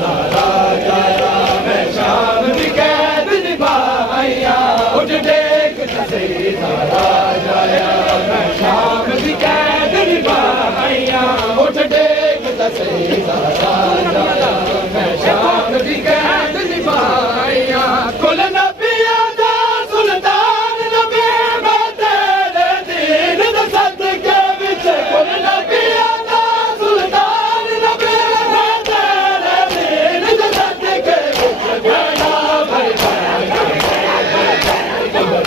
सारा जाया मैं शाम दी कैद निभाया उठ देख तसे सारा जाया मैं शाम दी कैद निभाया उठ देख तसे सारा जाया मैं शाम दी कैद निभाया कुल नबिया दा सुल्तान नबी मैं तेरे दीन दा सदके विच कुल नबिया दा सुल्तान नबी मैं तेरे दीन दा सदके विच गला भर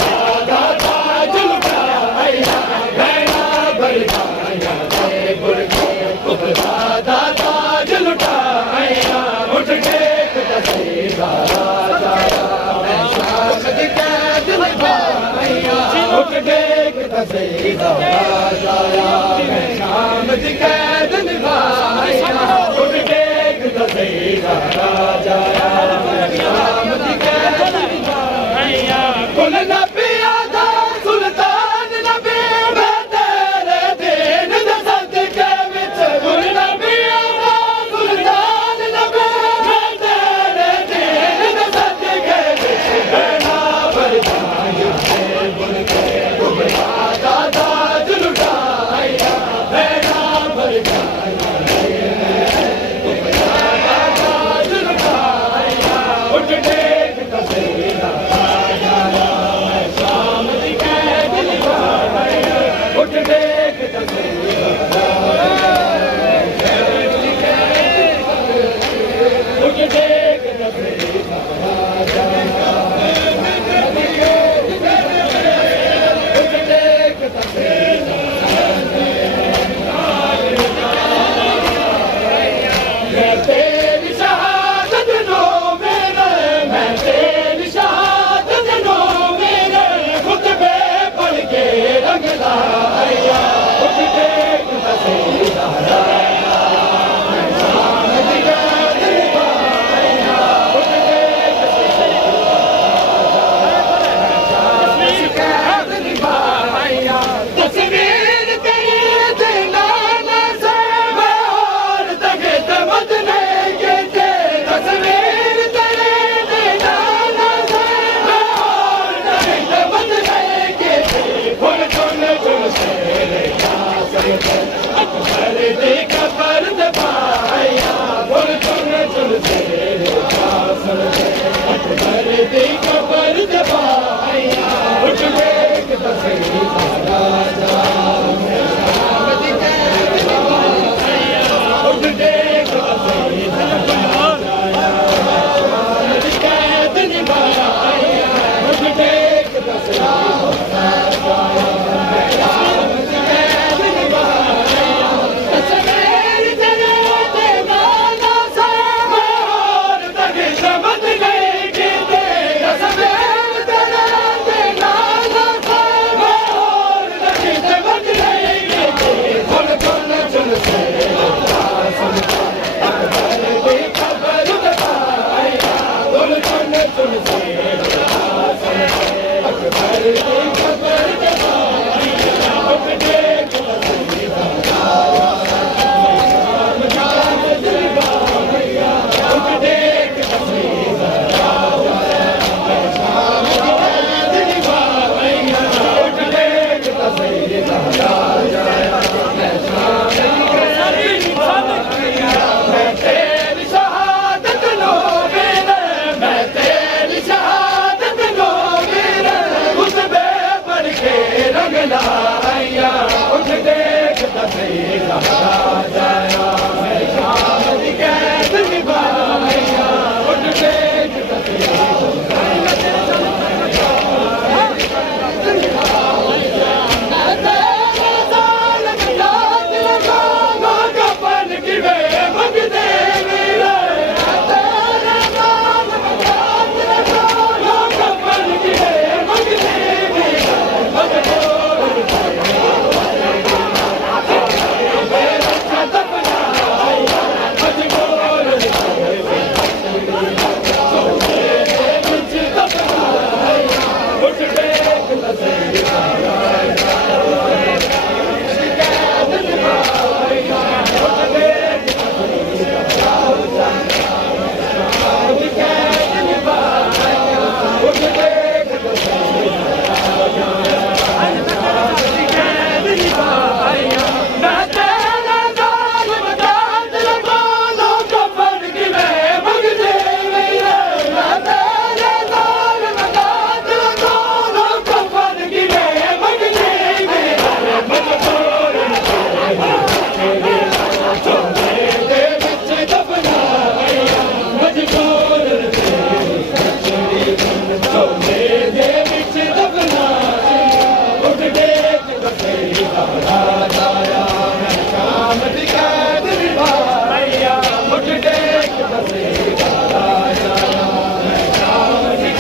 दादा ताज लुटाया गला भर दे बुरके दादा ताज लुटाया उठ के तसे सारा जाया मैं शाम दी कैद निभाया उठ देख तसे सारा जाया मैं शाम दी कैद निभाया